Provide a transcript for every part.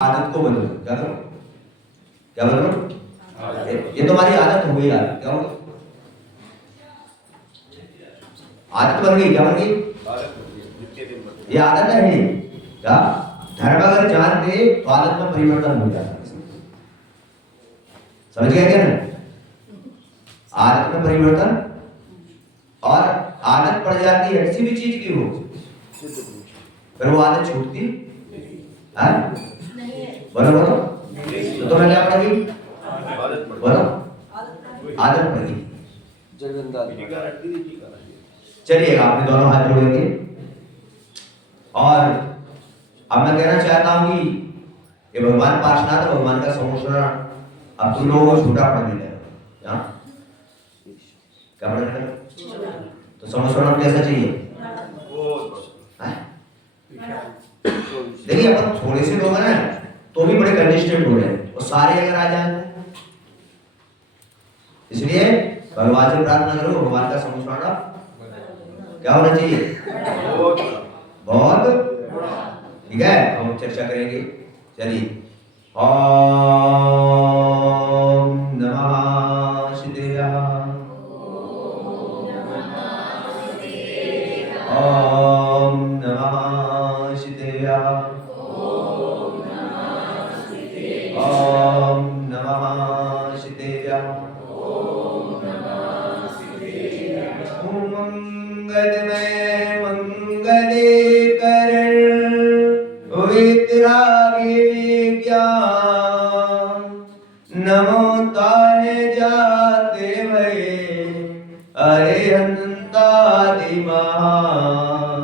आदत को बदलो। क्या करो? क्या बदलो? ये तुम्हारी आदत हो गई यार। क्या हो? आदत बन गई। क्या बन गई? ये आदत है। क्या धर्म अगर जानते तो आदत में परिवर्तन हो जाता। समझ गए क्या ना? आदत में परिवर्तन, और आदत पड़ जाती है किसी भी चीज की हो, फिर वो आदत छूटती है। बोलो बोलो। तो तुम्हें क्या पड़ेगी? बोलो। आदत पड़ेगी। चलिए आपने दोनों हाथ जोड़ेंगे और अब मैं कहना चाहता हूं कि ये भगवान पार्श्वनाथ और भगवान का समोषण अब तुम लोगों को छोटा पड़ने लगा। क्या पड़ने लगा? तो समोषण कैसा चाहिए? देखिए अपन थोड़े से लोग हैं ना तो भी बड़े कंजेस्टेड हो रहे हैं, और सारे अगर आ जाए, इसलिए भगवान से प्रार्थना करो भगवान का समोषण क्या होना चाहिए? बहुत। ठीक है, हम चर्चा करेंगे। चलिए। ओम नमः शिवाय। ओम नमः शिवाय। ओम नमः शिवाय। मंगलमय मंगले करण वितरागे विज्ञान, नमो ताहे जाते भये अरिहंतादि महान,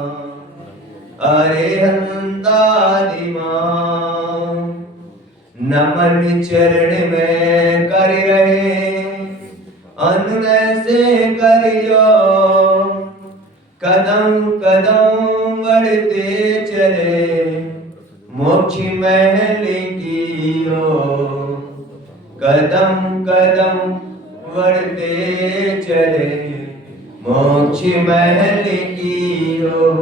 अरिहंतादि महान। नमन चरण में कर रहे अनुनय से करियो, कदम कदम बढ़ते चले मोक्ष महल की ओर, कदम कदम बढ़ते चले मोक्ष महल की ओर।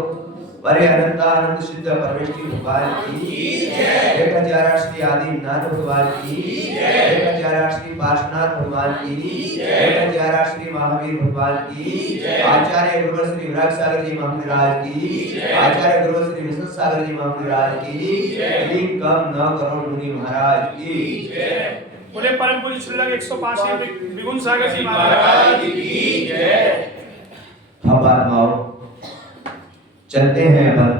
अरे अनंतानंद सिद्ध परमेश्वरी भगवान की जय। 1008 श्री आदिनाथ भगवान की जय। 1008 श्री पार्श्वनाथ भगवान की जय। 1008 श्री महावीर भगवान की जय। आचार्य गुरु श्री विराग सागर जी महाराज की जय। आचार्य गुरु श्री विष्णु सागर जी महाराज की जय। कम न करो मुनि महाराज की जय। बोले परम पूज्य श्री 105 विगुण सागर जी महाराज की जय। हम आत्माओं चलते हैं अपन।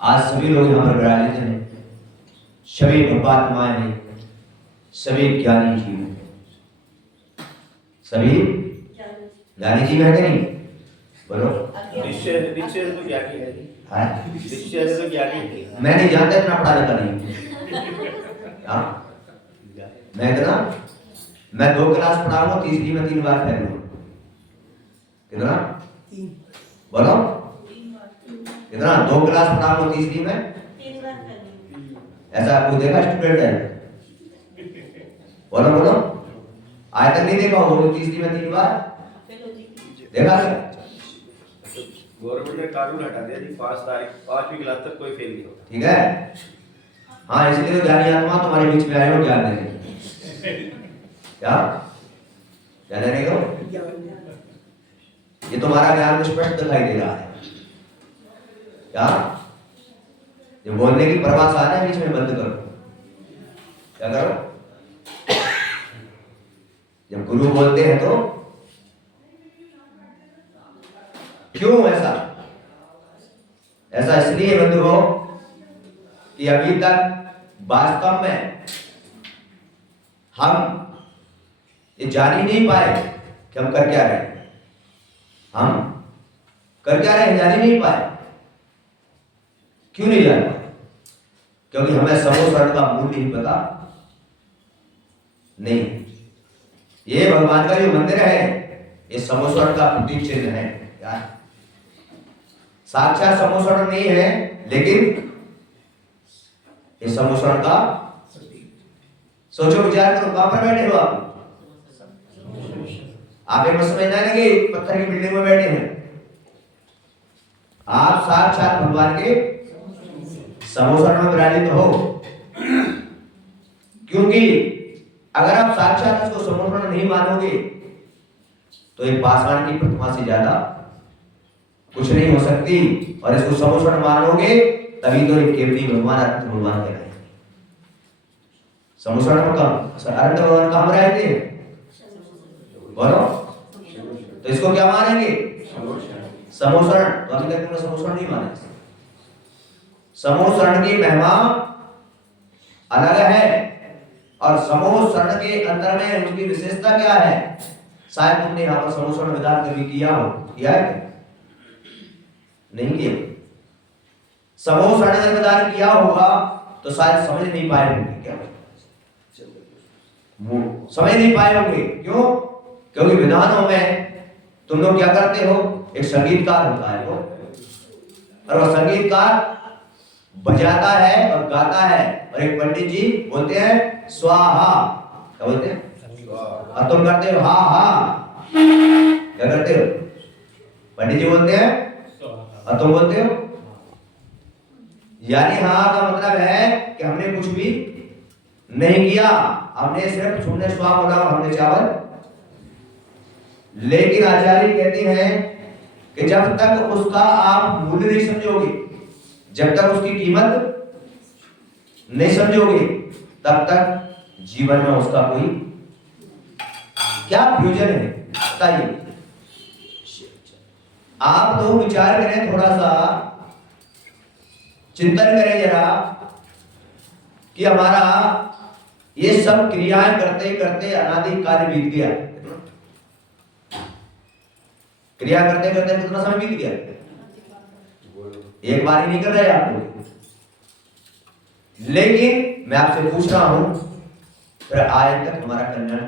आज सभी लोग यहाँ पर विराजित हैं, सभी भगवात्माएं हैं, सभी ज्ञानी जीव हैं। सभी ज्ञानी जीव है कि नहीं? बोलो। मैं नहीं जानता, इतना पढ़ा लिखा नहीं। मैं 2 क्लास पढ़ाऊंगा, तीसरी में 3 बार फेल हुआ। कितना? बोलो। कितना? 2 क्लास पढ़ाऊंगा, तीसरी में 3 बार फेल। ऐसा आपको देखा स्टूडेंट है? बोलो बोलो। आज तक नहीं देखा हो तीसरी में 3 बार देखा क्या? गवर्नमेंट ने कानून हटा दिया जी, 5वीं क्लास तक कोई फेल नहीं होता। ठीक है। हाँ, इसलिए तो ज्ञानी आत्मा तुम्हारे बीच में आए हो ज्ञान देने। क्या क्या देने को? ये तुम्हारा ज्ञान स्पष्ट दिखाई दे रहा है। क्या ये बोलने की परिभाषा है बीच में बंद करो। क्या करो? जब गुरु बोलते हैं तो क्यों ऐसा? ऐसा इसलिए बंधुओं कि अभी तक वास्तव में हम ये जान ही नहीं पाए कि हम कर क्या रहे हैं। हम कर क्या रहे हैं जान ही नहीं पाए। क्यों नहीं जान पाए? क्योंकि हमें समोषण का मूल्य ही पता नहीं। ये भगवान का जो मंदिर है ये समोषण का प्रतीक चिन्ह है। क्या साक्षात समोषण नहीं है, लेकिन ये समोषण का सोचो विचार करो। कहां पर बैठे हो आप? आप एक समझना है कि पत्थर की बिल्डिंग में बैठे हैं। आप साक्षात भगवान के समोसरण में विराजित हो। क्योंकि अगर आप साक्षात इसको समोसरण नहीं मानोगे तो एक पाषाण की प्रतिमा से ज्यादा कुछ नहीं हो सकती, और इसको समोसरण मानोगे तभी तो एक केवली भगवान अनंत भगवान कहलाएंगे। समोसरण का अनंत भगवान कहां में रहते हैं बोलो, तो इसको क्या मानेंगे समोसरण। तो अभी तक तुमने समोसरण नहीं माना। समोसरण की महिमा अलग है, और समोसरण के अंदर में उसकी विशेषता क्या है, शायद तुमने यहाँ पर समोसरण विधान कभी किया हो, किया है नहीं किया। समोसरण का विधान किया होगा तो शायद समझ नहीं पाए होंगे। क्या समझ नहीं पाए होंगे, क्यों? क्योंकि विधानों में तुम लोग क्या करते हो, एक संगीतकार होता है वो, और वो संगीतकार बजाता है और गाता है, और एक पंडित जी बोलते हैं स्वाहा। क्या बोलते हैं? और तुम करते हो हा हा। क्या करते हो? पंडित जी बोलते हैं और तुम बोलते हो। यानी हा का मतलब है कि हमने कुछ भी नहीं किया, हमने सिर्फ सुनने स्वा बोला और हमने चावल। लेकिन आचार्य कहते हैं कि जब तक उसका आप मूल्य नहीं समझोगे, जब तक उसकी कीमत नहीं समझोगे, तब तक जीवन में उसका कोई क्या प्रयोजन है बताइए। आप तो विचार करें, थोड़ा सा चिंतन करें जरा कि हमारा ये सब क्रियाएं करते करते अनादि काल बीत गया। क्रिया करते करते कितना समय बीत गया? एक बार ही नहीं कर रहे आप लोग। लेकिन मैं आपसे पूछ रहा हूं, फिर आज तक हमारा कल्याण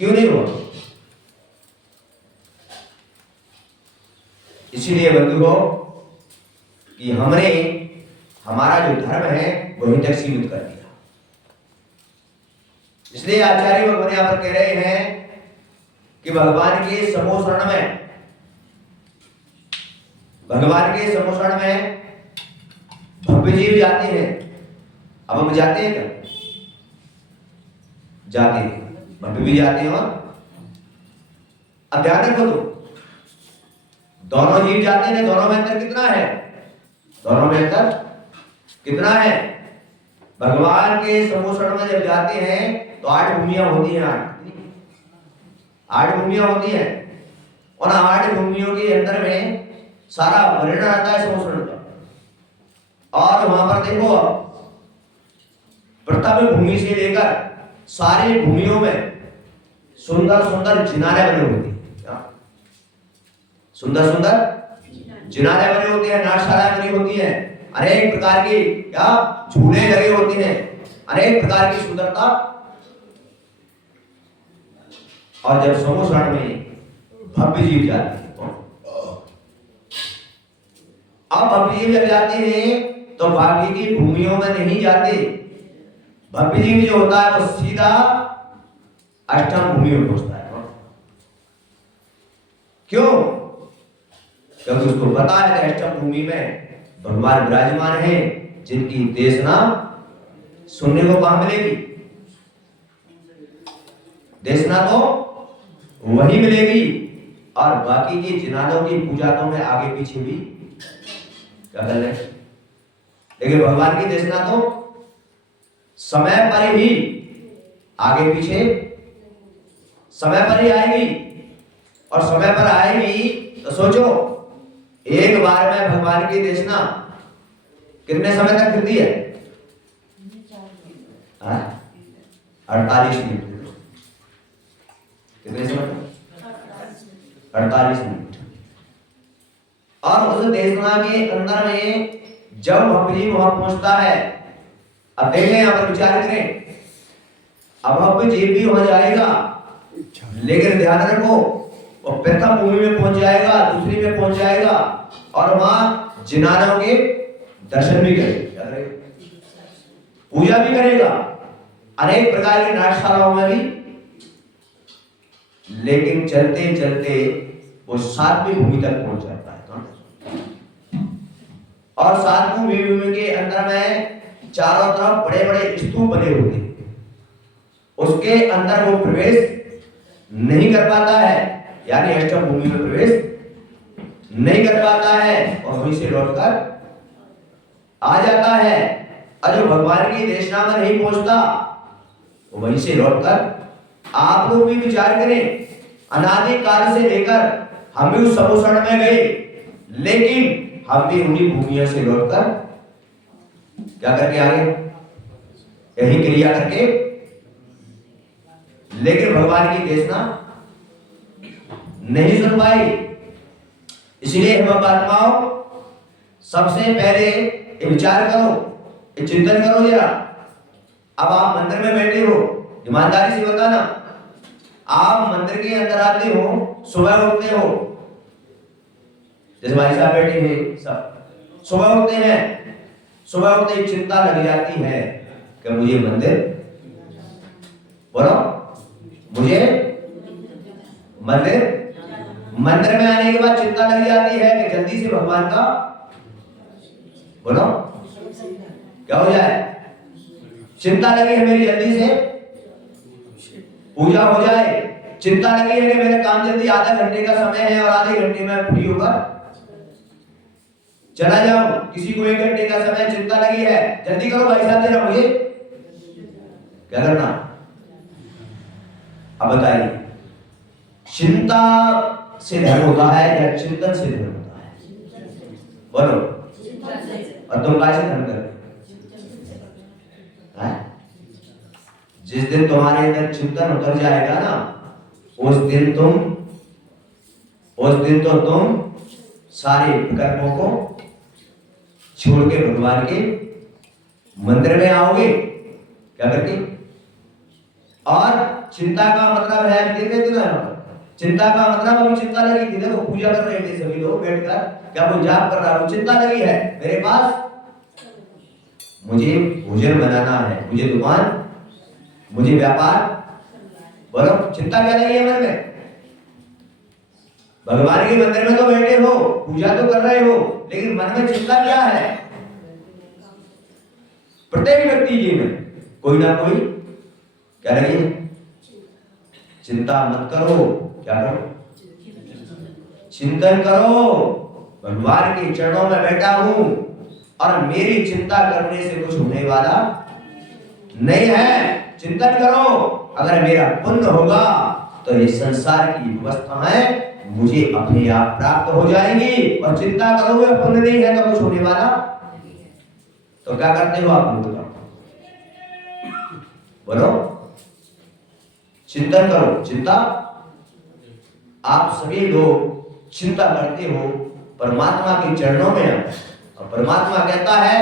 क्यों नहीं हुआ? इसीलिए बंधुओं कि हमने हमारा जो धर्म है वहीं तक सीमित कर दिया। इसलिए आचार्य भगवान यहां पर कह रहे हैं कि भगवान के समोसरण में, भगवान के समोसरण में भव्य जीव जाते हैं। अब हम जाते हैं क्या? जाते हैं, भव्य भी जाते हैं। और अब ध्यान रखो, तो दोनों जीव जाते हैं, दोनों में अंतर कितना है? दोनों में अंतर कितना है? भगवान के समोसरण में जब जाते हैं तो 8 भूमियां होती हैं। 8 भूमियां होती हैं, और 8 भूमियों के अंदर में सारा वर्णन आता है समोसरण का। और वहां पर देखो, प्रथम भूमि से लेकर सारी भूमियों में सुंदर सुंदर जिनारे बने होते हैं। सुंदर सुंदर जिनारे बने होते हैं, नाटशालाएं बनी होती हैं, अनेक प्रकार की क्या झूले लगे होते हैं, अनेक प्रकार की सुंदरता। और जब समोसरण में भव्य जीव जाते हैं, अब भव्य जीव जब जाते हैं तो बाकी की भूमियों में नहीं जाते। भव्य जीव जो होता है वो सीधा अष्टम भूमि में पहुंचता है। क्यों? क्योंकि उसको पता है कि अष्टम भूमि में भगवान विराजमान है, जिनकी देशना सुनने को कहां मिलेगी? देशना तो वही मिलेगी, और बाकी की जिनादों की पूजा तो में आगे पीछे भी क्या कर रहे, लेकिन भगवान की देशना तो समय पर ही आगे पीछे समय पर ही आएगी। और समय पर आएगी तो सोचो, एक बार में भगवान की देशना कितने समय तक फिरती है? 48 मिनट। कितने समय? 48 मिनट। और उस देशना के अंदर में जब भव्य वहां पहुंचता है, अब देखें यहां पर विचार करें, अब भव्य जीव भी वहां जाएगा, लेकिन ध्यान रखो वो प्रथम भूमि में पहुंच जाएगा, दूसरी में पहुंच जाएगा, और वहां जिनानों के दर्शन भी करेगा, पूजा भी करेगा, अनेक प्रकार की नाटशालाओं में भी। लेकिन चलते चलते वो 7वीं भूमि तक पहुंच जाता है। और सातवीं भूमि के अंदर में चारों तरफ बड़े बड़े स्तूप बने होते हैं, उसके अंदर वो प्रवेश नहीं कर पाता है, यानी अष्टम भूमि में प्रवेश नहीं कर पाता है और वहीं से लौटकर आ जाता है। और जो भगवान की देशना में नहीं पहुंचता वो वहीं से लौटकर, आप लोग भी विचार करें, अनादि काल से लेकर हम भी उस समुसरण में गए, लेकिन हम भी उन्हीं भूमियों से लौटकर क्या करके आ गए, यही क्रिया करके। लेकिन भगवान की देशना नहीं सुन पाई। इसलिए हम आत्माओं सबसे पहले ये विचार करो, ये चिंतन करो जरा। अब आप मंदिर में बैठे हो, ईमानदारी से बताना, आप मंदिर के अंदर आते हो, सुबह उठते हो, जैसे भाई साहब बैठे हैं, सब सुबह उठते हैं, सुबह उठते ही चिंता लग जाती है कि मुझे मंदिर, बोलो मुझे मंदिर, मंदिर में आने के बाद चिंता लग जाती है कि जल्दी से भगवान का, बोलो क्या हो जाए, चिंता लगी है मेरी जल्दी से पूजा हो जाए, चिंता लगी है कि मेरा काम जल्दी, आधा घंटे का समय है और आधे घंटे में फ्री होकर चला जाऊं, किसी को 1 घंटे का समय, चिंता लगी है, जल्दी करो भाई साहब जरा, मुझे क्या करना। अब बताइए, चिंता से धर्म होता है या चिंतन से धर्म होता है, बोलो। और तुम कैसे धर्म करते, जिस दिन तुम्हारे अंदर चिंतन उतर जाएगा ना, उस दिन तो तुम सारे विकल्पों को छोड़ के भगवान के मंदिर में आओगे, क्या करके। और चिंता का मतलब है, चिंता का मतलब, अभी चिंता लगी थी, देखो पूजा कर रहे थे सभी लोग बैठकर, क्या कोई जाप कर रहा है, चिंता लगी है मेरे पास, मुझे भोजन बनाना है, मुझे दुकान, मुझे व्यापार, बोलो चिंता क्या लगी है मन में। भगवान के मंदिर में तो बैठे हो, पूजा तो कर रहे हो, लेकिन मन में चिंता क्या है। प्रत्येक व्यक्ति जी में कोई ना कोई क्या लगी है, चिंता मत करो, क्या करो, चिंतन करो। भगवान के चरणों में बैठा हूं और मेरी चिंता करने से कुछ होने वाला नहीं है। चिंतन करो, अगर मेरा पुण्य होगा तो ये संसार की व्यवस्थाएं मुझे अपने आप प्राप्त हो जाएंगी, और चिंता करोगे पुण्य नहीं है तो कुछ होने वाला, तो क्या करते हो आप लोग, बोलो चिंतन करो। चिंता, आप सभी लोग चिंता करते हो परमात्मा के चरणों में, और परमात्मा कहता है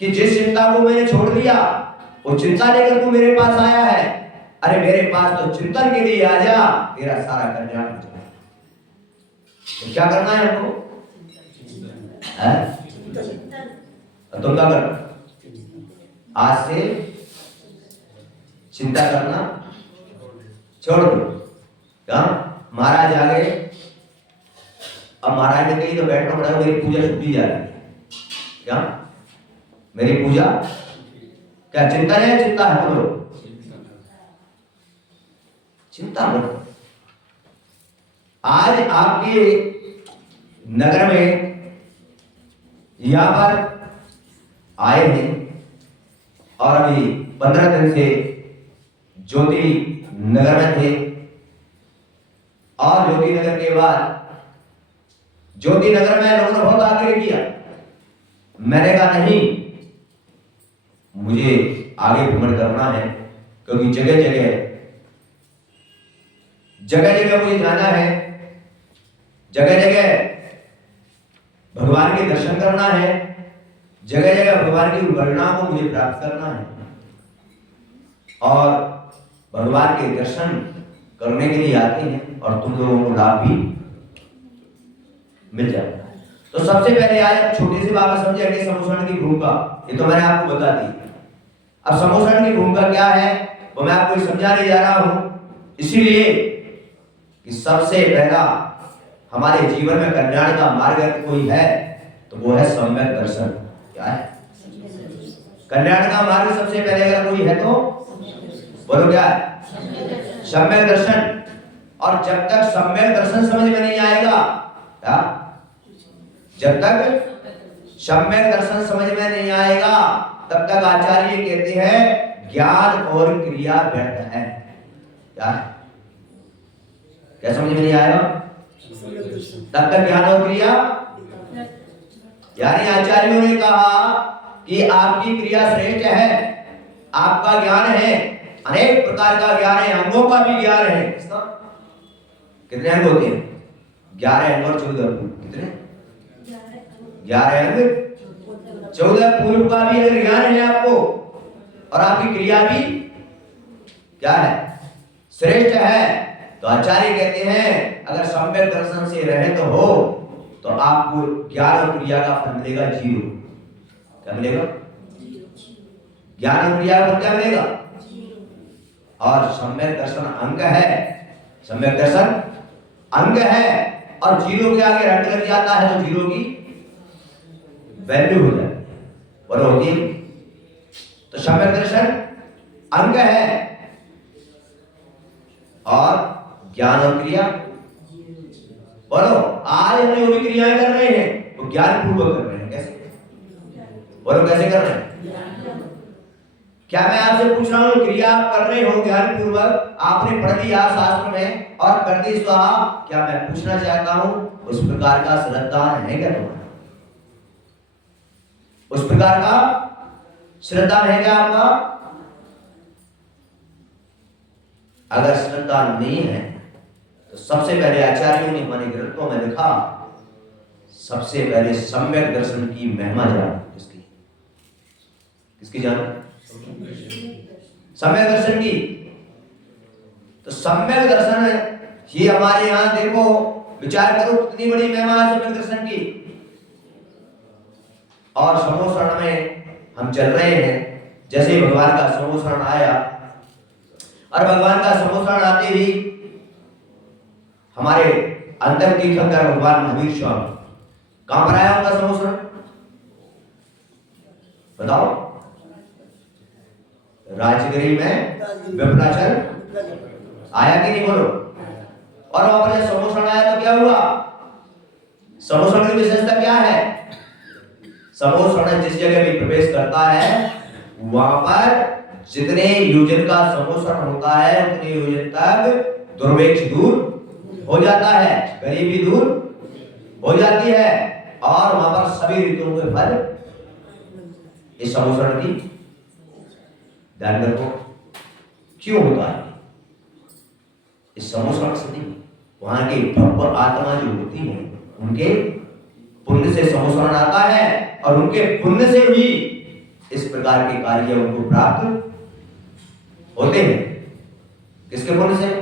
कि जिस चिंता को मैंने छोड़ दिया, वो चिंता लेकर तू मेरे पास आया है, अरे मेरे पास तो चिंतन के लिए आ जा, तेरा सारा कल्याण हो जाएगा। तो क्या करना है हमको, तुम क्या करना, आज से चिंता करना छोड़ दो। क्या महाराज आ गए, अब महाराज ने कही तो बैठना पड़ेगा, मेरी पूजा छूटी जा रही है, क्या मेरी पूजा, क्या चिंता है, चिंता है, बोलो चिंता मत। आज आपके नगर में यहां पर आए हैं और अभी 15 दिन से ज्योति नगर में थे, और ज्योति नगर के बाद ज्योति नगर में लोगों ने बहुत आग्रह किया, मैंने कहा नहीं, मुझे आगे भ्रमण करना है, क्योंकि जगह जगह मुझे जाना है, जगह जगह भगवान के दर्शन करना है, जगह जगह भगवान की गणना को मुझे प्राप्त करना है, और भगवान के दर्शन करने के लिए आते हैं और तुम लोगों को लाभ भी मिल जाता है। तो सबसे पहले आज छोटे से बाबा समझे कि समुसरण की भूमिका, ये तो मैंने आपको बता दी। अब समुसरण की भूमिका क्या है वो मैं आपको समझाने जा रहा हूं, इसीलिए कि सबसे पहला हमारे जीवन में कल्याण का मार्ग कोई है तो वो है सम्यक दर्शन। क्या है? कल्याण का मार्ग सबसे पहले अगर कोई है तो बोलो क्या है? सम्यक दर्शन। और जब तक सम्यक दर्शन समझ में नहीं आएगा, क्या? जब तक सम्यक दर्शन समझ में नहीं आएगा तब तक आचार्य कहते हैं ज्ञान और क्रिया व्यर्थ है। क्या है? क्या समझ में नहीं आएगा? तब तक ज्ञान और क्रिया, यानी आचार्यों ने कहा कि आपकी क्रिया श्रेष्ठ है, आपका ज्ञान है, अनेक प्रकार का ज्ञान है, अंगों का भी ज्ञान है। कितने अंग होते हैं? 11 अंग और 14 पूर्व। कितने? 11 अंग 14 पूर्व का भी अगर ज्ञान है आपको और आपकी क्रिया भी क्या है? श्रेष्ठ है, तो आचार्य कहते हैं अगर सम्यक दर्शन से रहे तो हो तो आपको ज्ञान और क्रिया का फल मिलेगा 0। क्या मिलेगा? ज्ञान और क्रिया का फल क्या मिलेगा? और सम्यक दर्शन अंग है, सम्यक दर्शन अंग है, और 0 के आगे रट लग जाता है तो 0 की वैल्यू हो जाती है, बोलो होती है। तो सम्यक दर्शन अंग है और ज्ञान और क्रिया, बोलो आज हम जो भी क्रियाएं कर रहे हैं वो ज्ञान पूर्वक कर रहे हैं। कैसे? बोलो कैसे कर रहे हैं? क्या मैं आपसे पूछ रहा हूं क्रिया आप कर रहे हो ज्ञान पूर्वक, आपने पढ़ लिया शास्त्र में और कर दी स्वाहा, क्या मैं पूछना चाहता हूं उस प्रकार का श्रद्धा है क्या तुम्हारा? उस प्रकार का श्रद्धा है क्या आपका? अगर श्रद्धा नहीं है तो सबसे पहले आचार्यों ने हमारे ग्रंथों में लिखा, सबसे पहले सम्यक दर्शन की महिमा जानो। किसकी? किसकी जानो? सम्यक दर्शन की। तो सम्यक दर्शन ये हमारे यहां देखो, विचार करो कितनी बड़ी महिमा है सम्यक दर्शन की। और समोसरण में हम चल रहे हैं, जैसे भगवान का समोसरण आया और भगवान का समोसरण आते ही हमारे अंतर तीर्थंकर भगवान महावीर स्वामी कहां पर आया उनका समोसरण? बताओ। राजगिरी में विप्राचल आया कि नहीं? बोलो। और वहां पर जब समोसरण आया तो क्या हुआ? समोसरण की विशेषता क्या है? समोसरण जिस जगह भी प्रवेश करता है वहां पर जितने योजन का समोसरण होता है उतने योजन तक दुर्भिक्ष दूर हो जाता है, गरीबी दूर हो जाती है, और वहां पर सभी ऋतुओं के फल इस समोसरण की ध्यान रखो। क्यों होता है? इस समोसरण से नहीं, वहां के भगवत आत्मा जो होती है उनके पुण्य से समोसरण आता है, और उनके पुण्य से ही इस प्रकार के कार्य उनको प्राप्त होते हैं। किसके पुण्य से?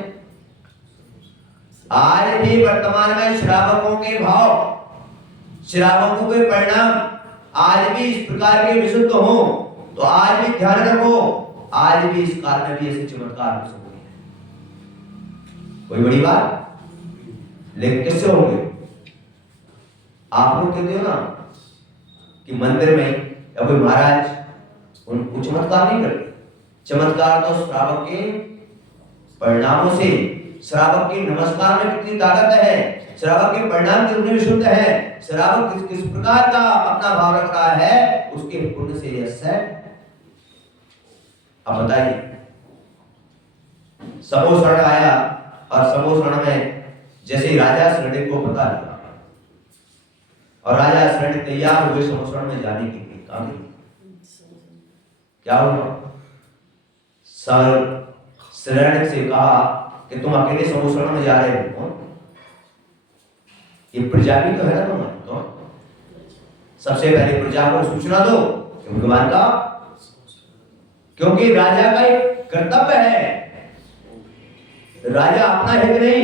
आज भी वर्तमान में श्रावकों के भाव, श्रावकों के परिणाम आज भी इस प्रकार के विशुद्ध हो तो आज भी ध्यान रखो, आज भी इस काल में भी ऐसे चमत्कार हो सकते हैं। कोई बड़ी बात, लेकिन किससे होंगे? आप लोग कहते हो ना कि मंदिर में या कोई महाराज उनको चमत्कार नहीं करते। चमत्कार तो श्रावक के परिणामों से, श्रावक के नमस्कार में कितनी ताकत है, श्रावक के परिणाम कितने विशुद्ध है, श्रावक किस प्रकार का अपना भाव रख रहा है, उसके पुण्य से यश है। अब बताइए, समोसरण आया और समोसरण में जैसे राजा श्रेणी को पता लगा और राजा श्रेणी तैयार हुए समोसरण में जाने के लिए, कहा क्या हुआ? सर श्रेणी से कहा कि तुम अकेले समोसरण में जा रहे हो, कौन? ये प्रजा भी तो है ना तुम्हारी, कौन? सबसे पहले प्रजा को सूचना दो कि भगवान का, क्योंकि राजा का एक कर्तव्य है, राजा अपना हित नहीं,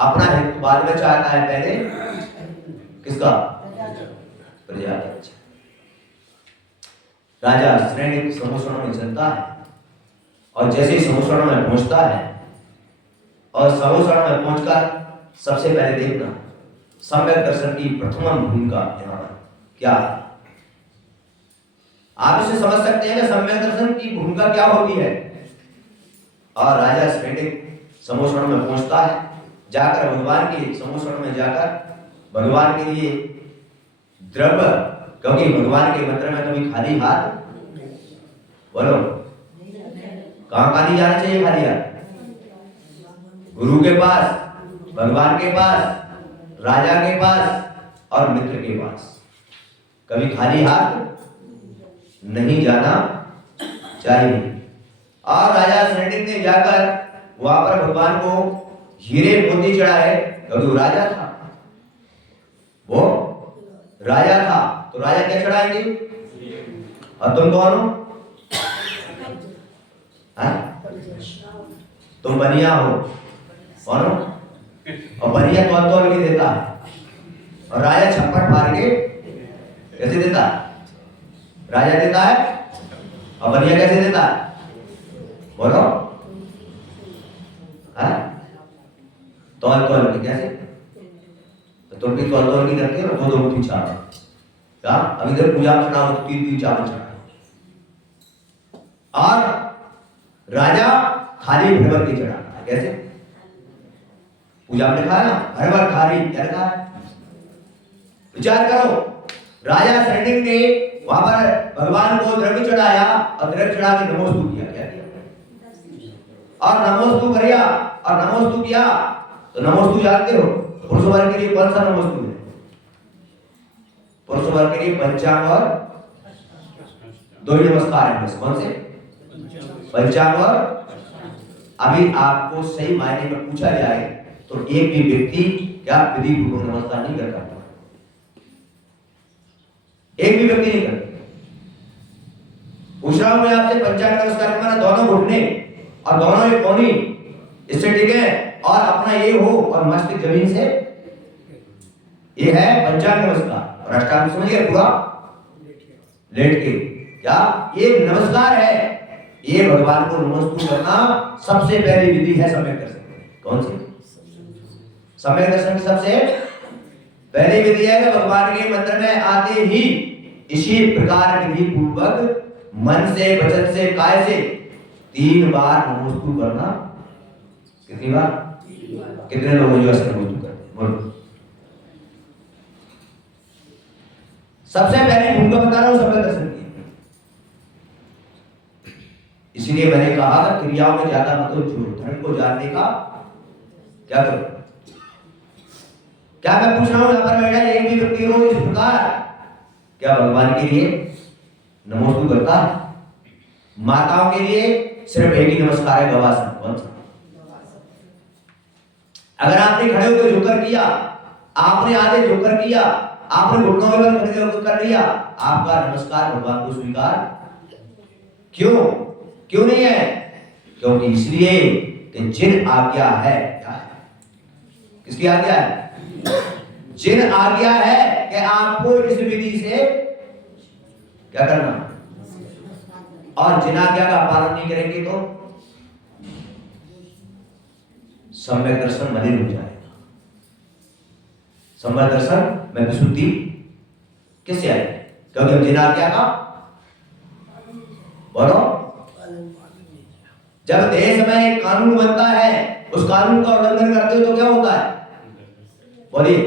अपना हित बाद में चाहता है, पहले किसका? प्रजा का। राजा श्रेणी समोसरण में चलता है और जैसे ही समोसरण में पहुंचता है और समोसरण में पहुंचकर सबसे पहले देखना सम्यक दर्शन की प्रथम भूमिका यहाँ पर क्या है। आप इसे समझ सकते हैं कि सम्यक दर्शन की भूमिका क्या होती है। और राजा स्फटिक समोषण में पहुंचता है, जाकर भगवान के समोषण में जाकर भगवान के लिए द्रव्य, क्योंकि भगवान के मंत्र में कभी खाली हाथ, बोलो कहां खाली जाना चाहिए, खाली हाथ गुरु के पास, भगवान के पास, राजा के पास और मित्र के पास, कभी खाली हाथ नहीं जाना चाहिए। और राजा स्फटिक ने जाकर वहां पर भगवान को हीरे मोती चढ़ाए, क्योंकि वो राजा था, वो राजा था, तो राजा क्या चढ़ाएंगे। और तुम कौन हो, तुम बनिया हो, कौन हो, और बनिया तौल तौल के देता है, और राजा छप्पड़ फाड़ के कैसे देता है, राजा देता है और बनिया कैसे देता है, बोलो तौल तौल के कैसे, तो तुम भी तौल तौल की करते हो, दो दो मुट्ठी चावल, क्या अभी इधर पूजा में चढ़ाओ तो 3-3 चावल चढ़ाओ। और राजा खाली भर के चढ़ाता है, कैसे पूजा में लिखा है ना, भर खाली, क्या लिखा है, विचार करो। राजा स्फटिक ने वहां पर भगवान को द्रव्य चढ़ाया और द्रव्य चढ़ा के नमोस्तु किया, क्या किया, और नमोस्तु किया, और नमोस्तु किया तो नमोस्तु जानते हो पुरुष वर्ग के लिए कौन सा नमोस्तु है, पुरुष वर्ग के लिए पंचांग और दो ही नमस्कार है, कौन से, पंचांग और। अभी आपको सही मायने में पूछा जाए तो एक भी व्यक्ति क्या विधि पूर्वक नमस्कार नहीं कर पाता, एक भी व्यक्ति नहीं करता। पूछ रहा हूं मैं आपसे, पंचांग नमस्कार करना दोनों घुटने और दोनों एक कोनी इससे ठीक है, और अपना ये हो और मस्तक जमीन से, ये है पंचांग नमस्कार। और अष्टांग समझ गए, पूरा लेट के, क्या ये नमस्कार है, ये भगवान को नमस्कार करना सबसे पहली विधि है सम्यक दर्शन। कौन सी, सम्यक दर्शन की सबसे पहली विधि है कि भगवान के मंदिर में आते ही इसी प्रकार विधि पूर्वक मन से, वचन से, काय से 3 बार नमोस्तु करना। कितनी बार, कितने लोग जो ऐसे नमोस्तु करते हैं, बोलो। सबसे पहली भूमिका बता रहा हूं सम्यक दर्शन की, इसीलिए मैंने कहा क्रियाओं में ज्यादा मतलब जो धर्म को जानने का क्या करो। क्या मैं पूछ रहा हूं, यहां पर बैठा एक भी व्यक्ति हो इस प्रकार क्या भगवान के लिए नमोस्तु करता है। माताओं के लिए सिर्फ एक ही नमस्कार है, गवासन। कौन सा, अगर आपने खड़े होकर झुककर किया, आपने आधे झुककर किया, आपने घुटनों के बल खड़े होकर कर लिया, आपका नमस्कार भगवान को स्वीकार क्यों क्यों नहीं है, क्योंकि इसलिए कि जिन आज्ञा है, क्या है, किसकी आज्ञा है, जिन आज्ञा है कि आपको इस विधि से क्या करना, और जिन आज्ञा का पालन नहीं करेंगे तो सम्यक दर्शन मलिन हो जाएगा। सम्यक दर्शन में विशुद्धि किससे आएगी, क्योंकि हम जिन आज्ञा का, बोलो, जब देश में एक कानून बनता है, उस कानून का उल्लंघन करते हो तो क्या होता है, बोलिए,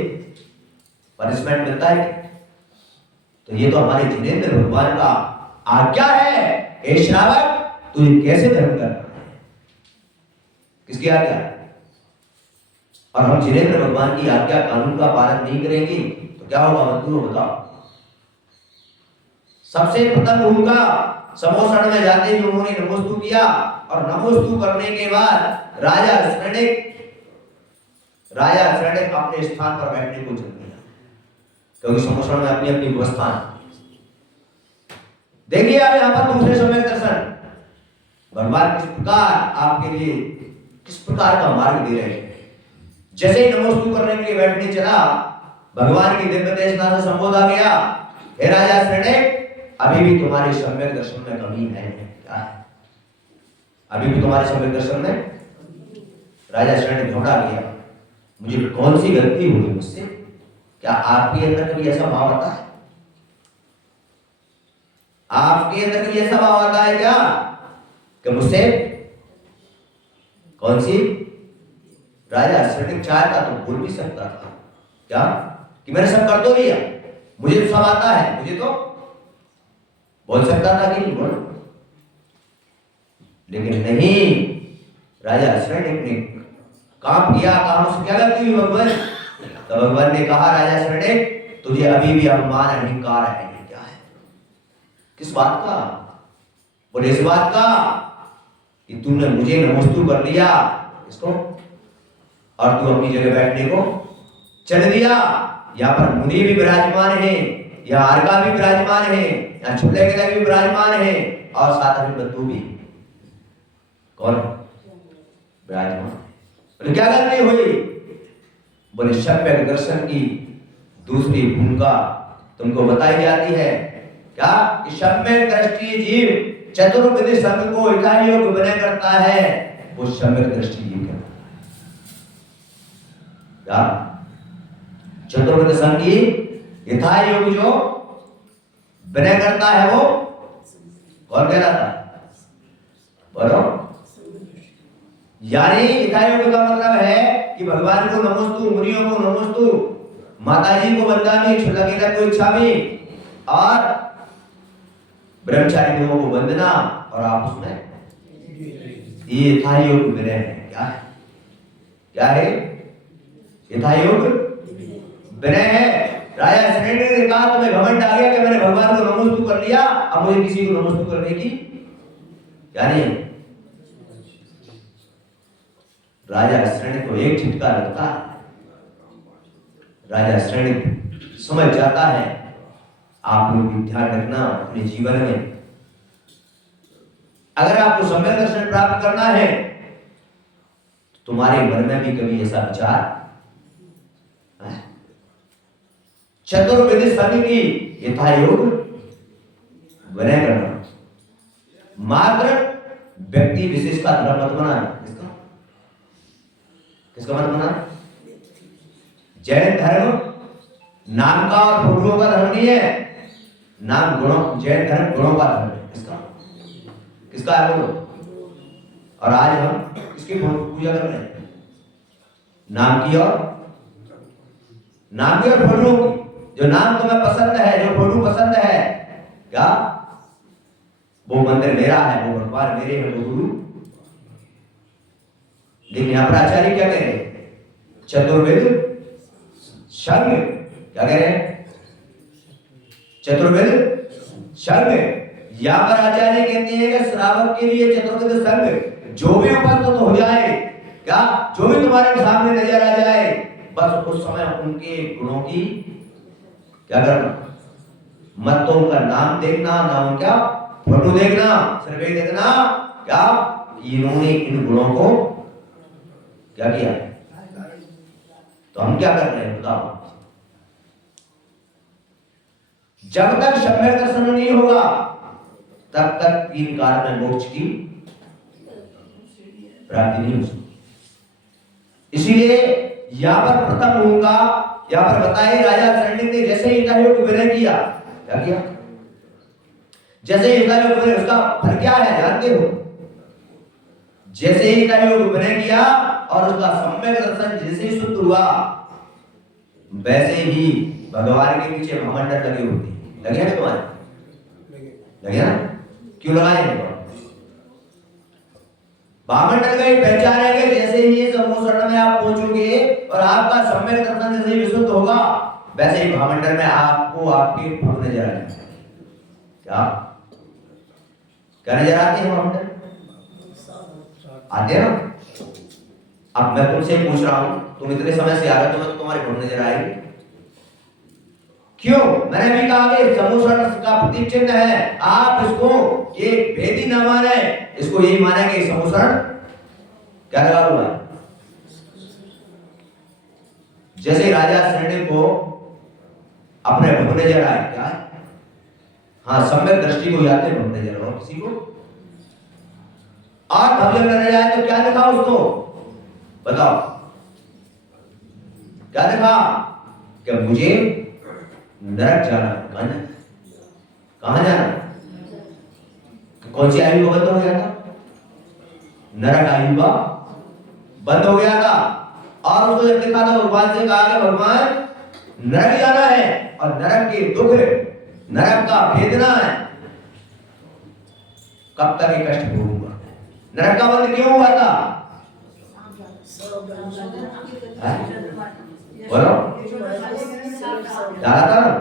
पनिशमेंट मिलता है। तो ये तो हमारे जिनेंद्र भगवान का आज्ञा है, हे श्रावक तुझे कैसे धर्म करना है, किसकी आज्ञा, और हम जिनेंद्र भगवान की आज्ञा कानून का पालन नहीं करेंगे तो क्या होगा, बंधुओं बताओ। सबसे प्रथम भूमिका समोषण में जाते ही उन्होंने नमोस्तु किया, और नमोस्तु करने के बाद राजा स्फटिक अपने स्थान पर बैठने को चल गया, क्योंकि समोषण में अपनी अपनी व्यवस्था है। देखिए आप यहाँ पर दूसरे सम्यक दर्शन, भगवान किस प्रकार आपके लिए किस प्रकार का मार्ग दे रहे हैं। जैसे ही नमोस्तु करने के लिए बैठने चला, भगवान की दिव्य तेजता से संबोधा गया, हे राजा स्फटिक, अभी भी तुम्हारे सम्यक दर्शन में कमी है, क्या है, अभी भी तुम्हारे सम्यक दर्शन में। राजा स्फटिक घबरा गया, मुझे कौन सी गलती हुई मुझसे, क्या आपके अंदर कभी ऐसा भाव आता है, आपके अंदर भी ऐसा भाव आता है क्या कि मुझसे कौन सी राजा शरणिक चाहता तो बोल भी सकता था क्या कि मैंने सब कर तो लिया, मुझे तो सब आता है, मुझे तो बोल सकता था कि नहीं बोल, लेकिन नहीं, राजा शरणिक ने काम किया, कहा मुझसे क्या गलती हुई भगवान? तो भगवान ने कहा राजा शरणिक तुझे अभी भी अभिमान अहंकार है, क्या है? किस बात का? बोले इस बात का कि तूने मुझे नमस्तु कर लिया इसको और तू अपनी जगह बैठने को चल दिया। यहाँ पर मुनि भी विराजमान है, यहाँ आर्गा भी विराजमान है, यहाँ छुट्टे के भी विराजमान है और साथ में बंधु भी कौन विराजमान? बोले क्या गलती हुई? बोले सम्यक दर्शन की दूसरी भूमिका तुमको बताई जाती है क्या कि सम्यक दृष्टि जीव चतुर्विधि संघ को इकाइयों बने करता है, वो सम्यक दृष्टि जीव क्या चतुर्विध संघ की यथा योग जो विनय करता है वो कौन कहलाता है? बोलो। यानी यथा योग का मतलब है कि भगवान को नमस्तु, मुनियों को नमस्तु, माताजी को वंदनामि, छुलकीला को इच्छामि और ब्रह्मचारी लोगों को वंदना और आप उसमें ये यथा योग विनय है। क्या है? क्या है? यथा योग विनय है। राजा शरणिक ने कहा तुम्हें घमंड आ गया कि मैंने भगवान को नमस्तु कर लिया, अब मुझे किसी को नमस्तु करने की क्या नहीं है? राजा शरणिक को एक झटका लगता है, राजा शरणिक समझ जाता है। आप लोग भी ध्यान रखना अपने जीवन में, अगर आपको सम्यक दर्शन प्राप्त करना है तुम्हारे मन में भी कभी ऐसा विचार चतुर्विधि संघ की यथा योग विनय करना, मात्र व्यक्ति विशेष का धर्म मत बनाना। किसका किसका मत बनाना? जैन धर्म नाम का और फोटो का धर्म नहीं है, नाम गुणों, जैन धर्म गुणों का धर्म है। किसका किसका है बोलो? और आज हम किसकी पूजा कर रहे हैं? नाम की और फोटो की। जो नाम तुम्हें पसंद है, जो फोटो पसंद है, क्या वो मंदिर मेरा है, वो भगवान मेरे हैं, वो गुरु। लेकिन यहां पर आचार्य क्या कह रहे हैं? चतुर्वेद संघ क्या कह रहे हैं? चतुर्वेद संघ। यहां पर आचार्य कहते हैं कि श्रावक के लिए चतुर्वेद संघ जो भी उपस्थित हो जाए, क्या जो भी तुम्हारे सामने नजर आ जाए, बस उस समय उनके गुणों की क्या करना? मत तो उनका नाम देखना, ना उनका फोटो देखना, सिर्फ ये देखना क्या इन्होंने इन गुणों को क्या किया। तो हम क्या कर रहे हैं बताओ? जब तक सम्यक दर्शन नहीं होगा तब तक तीन काल में मोक्ष की प्राप्ति नहीं हो सकती। इसीलिए यहां पर प्रथम होगा, यहां पर बताइए राजा शरणिक ने जैसे ही यथा योग विनय किया, क्या किया? जैसे ही यथा योग विनय, उसका फल क्या है जानते हो? जैसे ही यथा योग विनय किया और उसका सम्यक दर्शन जैसे ही शुद्ध हुआ, वैसे ही भगवान के पीछे महामंडल लगे होते हैं। लगे ना तुम्हारे? लगे ना? क्यों लगाए हैं? महामंडल का पहचानेंगे जैसे ही ये समूह शरण में आप पहुंचोगे और आपका सम्यक दर्शन जैसे ही विशुद्ध होगा, वैसे ही महामंडल में आपको आपके फल नजर आ जाएंगे। क्या क्या नजर आते हैं? महामंडल आते हैं ना? अब मैं तुमसे पूछ रहा हूं, तुम इतने समय से आ रहे हो, तुम्हें तो तुम्हारे फल नजर आएंगे। क्यों? मैंने भी कहा कि समूह शरण का प्रतीक चिन्ह है। आप इसको ये भेदी न माने, इसको यही माने कि समूह शरण क्या लगा हुआ है। जैसे राजा शरणिक को अपने भव नजर आए, क्या है? हाँ, सम्यक दृष्टि को याद है, भव नजर आओ किसी को और भव जब नजर आए तो क्या दिखा उसको? बताओ क्या दिखा? कि मुझे नरक जाना है। कहां जाना? कौन सी आयु का बंद हो गया था? नरक आयु का बंद हो गया था। और उसको जब देखा था भगवान से कहा कि भगवान नरक जाना है और नरक के दुख, नरक का वेदना है, कब तक ये कष्ट भोगूंगा? नरक का बंद क्यों हुआ था? बोलो, डाला था ना,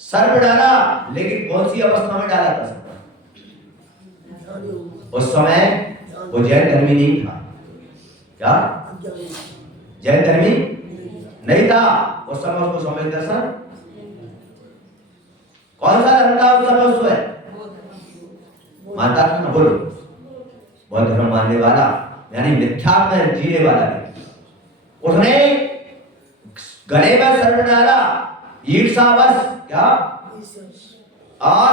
सर्प डाला, लेकिन कौन सी अवस्था में डाला था? उस समय वो जैन धर्मी नहीं था। क्या जैन धर्मी नहीं था उस समय? उसको सम्यक दर्शन, कौन सा धर्म था उस समय? उसमें मानता था ना, बोलो, बौद्ध धर्म मानने वाला, यानी मिथ्यात्व में जीने वाला नहीं। उसने गले में सर्प डाला, ईर्ष्यावश, क्या, और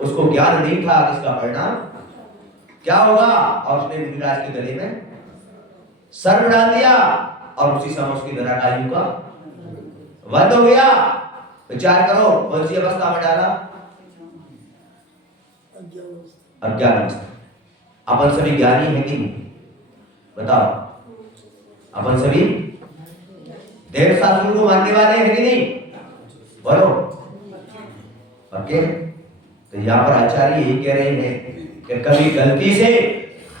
उसको ज्ञान नहीं था इसका परिणाम क्या होगा, और उसने मुनिराज के गले में सर्प डाल दिया और उसी समय उसकी नरक आयु का वध हो गया। विचार करो कौन सी अवस्था में डाला? अज्ञान अवस्था। अपन सभी ज्ञानी है कि नहीं? बताओ, अपन सभी देव शास्त्रों को मानने वाले हैं कि नहीं? बोलो। ओके, तो यहाँ पर आचार्य यही कह रहे हैं कि कभी गलती से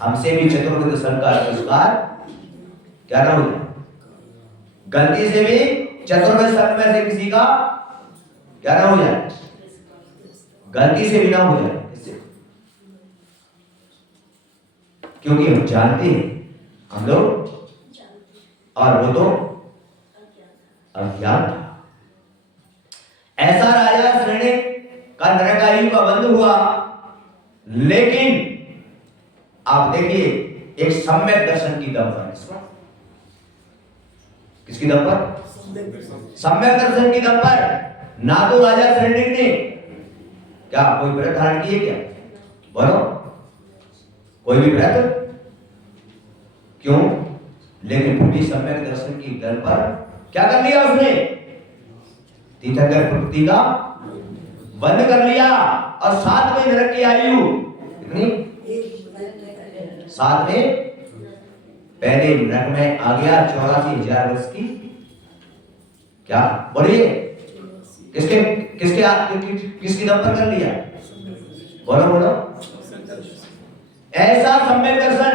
हमसे भी चतुर्विध दर्शन का आविष्कार क्या ना हो जाए, गलती से भी चतुर्विध दर्शन में से किसी का क्या ना हो जाए, गलती से भी ना हो जाए। क्योंकि हम जानते हैं हम लोग, और वो तो अज्ञान था। ऐसा राजा श्रेणिक का नरक आयु का बंद हुआ, लेकिन आप देखिए एक सम्यक दर्शन की दम पर, किसकी दम पर? सम्यक दर्शन की दम पर। ना तो राजा श्रेणिक ने क्या कोई व्रत धारण किए क्या? बोलो, कोई भी व्रत क्यों? लेकिन फिर भी सम्यक दर्शन की दम पर क्या कर लिया उसने? तीर्थंकर प्रवृत्ति का बंद कर लिया। और साथ में नरक की आयु कितनी? 7 में पहले नरक में आ गया 84,000 वर्ष की। क्या बोलिए, किसके किसके किसकी दम पर कर लिया? बोलो बोलो। ऐसा सम्यक दर्शन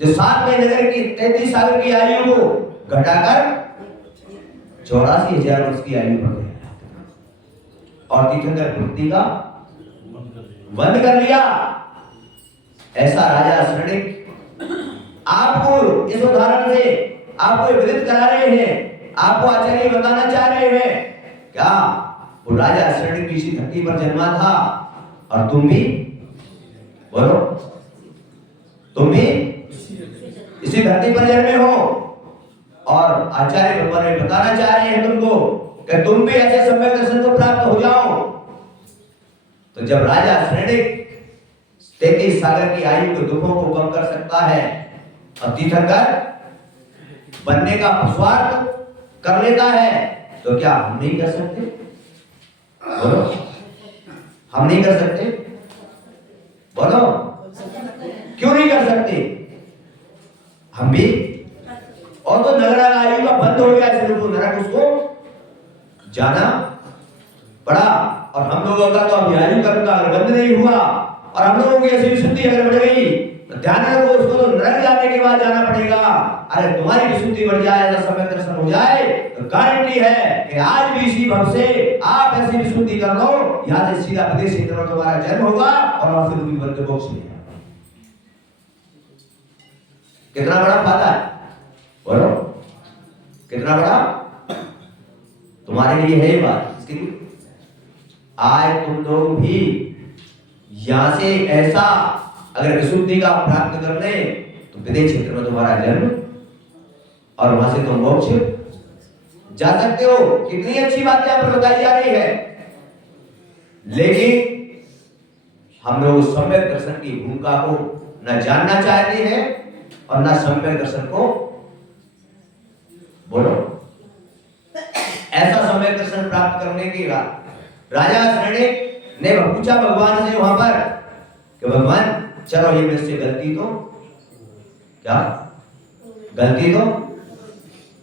जो 7 में नगर की 33 साल की आयु को घटाकर 84,000 वर्ष की आयु पर गया और तीर्थंकर प्रवृत्ति का बंद कर लिया। ऐसा राजा श्रेणिक आपको इस उदाहरण से आपको विदित करा रहे हैं, आपको आचार्य बताना चाह रहे हैं क्या वो राजा श्रेणिक भी इसी धरती पर जन्मा था और तुम भी, बोलो, तुम भी इसी धरती पर जन्मे हो। और आचार्य भगवान बताना चाह रहे हैं तुमको कि तुम भी ऐसे सम्यक दर्शन को प्राप्त हो जाओ। तो जब राजा श्रेणिक 33 सागर की आयु के दुखों को कम कर सकता है और तीर्थंकर बनने का पुरुषार्थ कर लेता है, तो क्या हम नहीं कर सकते? बोलो, हम नहीं कर सकते? बोलो, क्यों नहीं कर सकते? हम भी। और तो नरक आयु का बंद हो गया, इसलिए वो नरक उसको जाना पड़ा। और हम लोगों का तो अभी आयु कर्म का बंद नहीं हुआ, और हम लोगों की ऐसी विशुद्धि अगर बढ़ गई तो ध्यान रखो, उसको तो नरक जाने के बाद जाना पड़ेगा। अरे तुम्हारी विशुद्धि बढ़ जाए, ऐसा समय दर्शन हो जाए, तो गारंटी है कि आज भी इसी भव से आप ऐसी विशुद्धि कर लो, यहाँ से सीधा विदेश क्षेत्र में तुम्हारा जन्म होगा और वहां से तुम्हें वर्ग मोक्ष मिलेगा। कितना बड़ा फायदा है, बोलो, कितना बड़ा तुम्हारे लिए है ये बात। इसके लिए आज तुम लोग भी यहां से ऐसा अगर विशुद्धि का प्राप्त कर ले तो विदेश क्षेत्र में तुम्हारा जन्म और वहां से तुम मोक्ष जा सकते हो। कितनी अच्छी बात यहाँ पर बताई जा रही है। लेकिन हम लोग सम्यक दर्शन की भूमिका को न जानना चाहते हैं और न सम्यक दर्शन को, बोलो, ऐसा सम्यक दर्शन प्राप्त करने के बाद राजा श्रेणिक ने पूछा भगवान से वहां पर कि भगवान चलो ये मेरे से गलती तो क्या गलती तो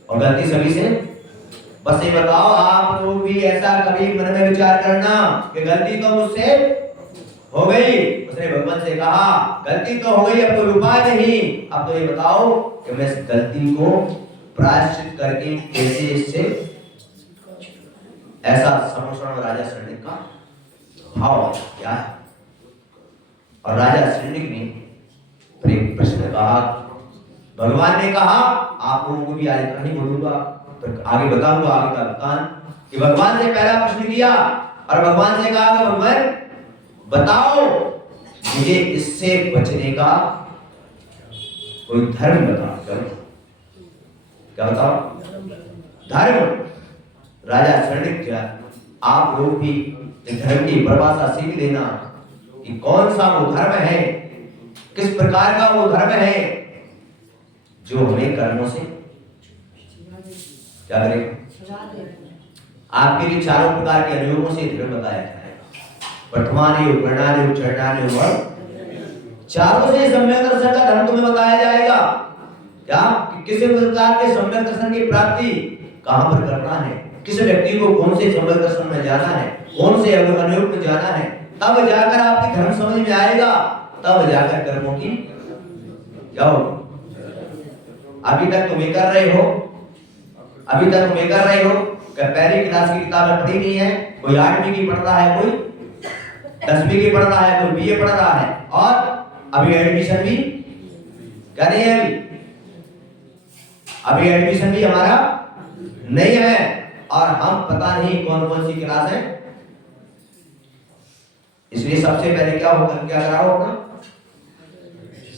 और गलती सभी से, बस ये बताओ आप लोग भी ऐसा कभी मन में विचार करना कि गलती तो मुझसे हो गई। उसने भगवान से कहा गलती तो हो गई, अब कोई उपाय नहीं, अब तो ये बताओ कि मैं इस गलती को प्रायश्चित करके कैसे इससे, ऐसा समोषण राजा शरण्य का भाव क्या है। और राजा शरण्य ने प्रश्न कहा, भगवान ने कहा आप लोगों को भी आज इतना नहीं बोलूंगा, तो आगे बताऊंगा आगे का वृत्तांत, कि भगवान से पहला प्रश्न किया और भगवान से कहा कि भगवान बताओ मुझे इससे बचने का कोई धर्म बताओ। क्या बताओ? धर्म। राजा शरण्य, आप लोग भी इस धर्म की परिभाषा सीख लेना कि कौन सा वो धर्म है, किस प्रकार का वो धर्म है जो हमें कर्मों से क्या करेगा। आपके लिए चारों प्रकार के अनुयोगों से धर्म बताया जाएगा। वर्तमान योग, परिणाम योग, चरणान योग और चारों से सम्यक दर्शन का धर्म तुम्हें बताया जाएगा। क्या कि किसी प्रकार के सम्यक दर्शन की प्राप्ति कहां पर करना है, किस व्यक्ति को कौन से सम्यक दर्शन में जाना है, कौन से अनुयोग में जाना है, तब जाकर आपकी धर्म समझ में आएगा, तब जाकर कर्मों की क्या होगी। अभी तक तुम ये कर रहे हो, अभी तक तुम ये कर रहे हो कि पहली क्लास की किताबें पढ़ी नहीं है, कोई 8वीं की पढ़ रहा है, कोई 10वीं की पढ़ रहा है, कोई बीए पढ़ रहा है, और अभी एडमिशन भी क्या नहीं है, अभी एडमिशन भी हमारा नहीं है, और हम पता नहीं कौन कौन सी क्लास है। इसलिए सबसे पहले क्या होगा, क्या कराओ अपना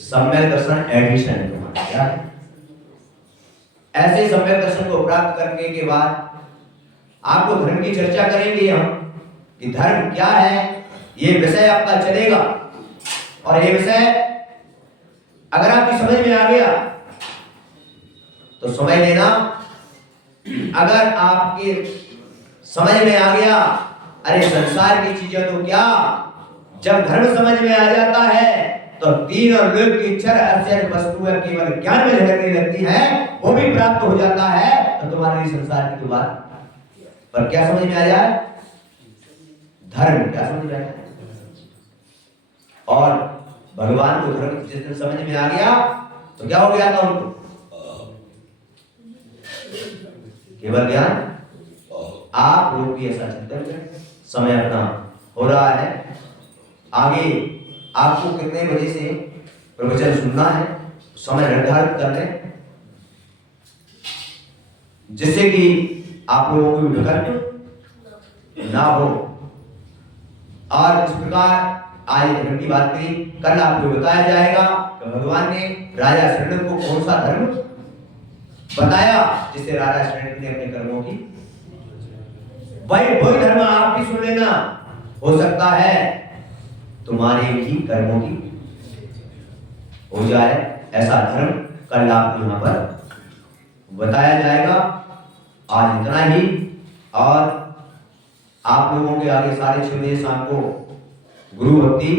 सम्यक दर्शन एडमिशन तुम्हारा क्या है। ऐसे सम्यक दर्शन को प्राप्त करने के बाद आपको धर्म की चर्चा करेंगे हम कि धर्म क्या है, ये विषय आपका चलेगा। और ये विषय अगर आपकी समझ में आ गया तो समझ लेना, अगर आपके समझ में आ गया, अरे संसार की चीजें तो क्या, जब धर्म समझ में आ जाता है तो तीन और लोक की चर अचर वस्तुएं केवल ज्ञान में झलकने लगती हैं, वो भी प्राप्त हो जाता है। तो तुम्हारे लिए संसार की तो बात पर क्या समझ में आ जाए, धर्म क्या समझ में आया। और भगवान को धर्म जिस दिन समझ में आ गया तो क्या हो गया था उनको, केवल ज्ञान। आप लोग भी ऐसा चिंतन करें, समय अपना हो रहा है, आगे आपको कितने बजे से प्रवचन सुनना है समय निर्धारित कर लें, जिससे कि आप लोगों को विकल्प ना हो। और इस प्रकार आज धर्म की बात करी, कल आपको बताया जाएगा कि भगवान ने राजा शरण्य को कौन सा धर्म बताया जिससे राजा शरण्य ने अपने कर्मों की, वही धर्म आप भी सुन लेना, हो सकता है तुम्हारे भी कर्मों की हो जाए ऐसा धर्म। कल आपको यहाँ पर बताया जाएगा। आज इतना ही, और आप लोगों के आगे 6:30 बजे शाम को गुरु भक्ति,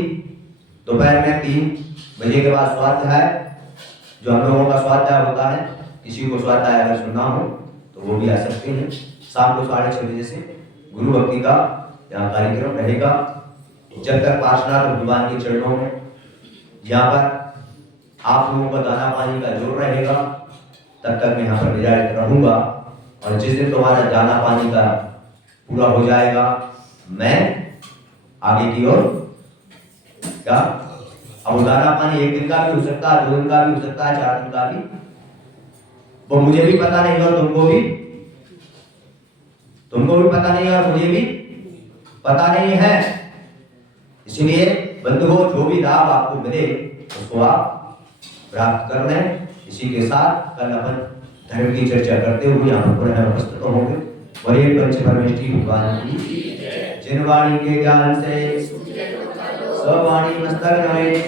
दोपहर में 3 बजे के बाद स्वाध्याय, जो हम लोगों का स्वाध्याय होता है, किसी को स्वाध्याय अगर सुनना हो तो वो भी आ सकते हैं। शाम को 6:30 बजे से गुरु भक्ति का यहाँ कार्यक्रम रहेगा। जब तक पार्षनाथ भगवान के चरणों में यहाँ पर आप लोगों का दाना पानी का जोर रहेगा, तब तक मैं यहाँ पर विराजित रहूंगा। और जिस दिन तुम्हारा दाना पानी का पूरा हो जाएगा, मैं आगे की ओर क्या, अब दाना पानी 1 दिन का भी हो सकता है, 2 दिन का भी हो सकता है, 4 दिन का भी, वो मुझे भी पता नहीं और तुमको भी पता नहीं और मुझे भी पता नहीं है। इसलिए बंधुओं, जो भी लाभ आपको मिले उसको आप प्राप्त कर लें। इसी के साथ कल अपन धर्म की चर्चा करते हुए यहाँ पर पुनः उपस्थित होंगे। वही पंच परमेष्ठी भगवान की जिन वाणी के ज्ञान से सब वाणी मस्तक रहे।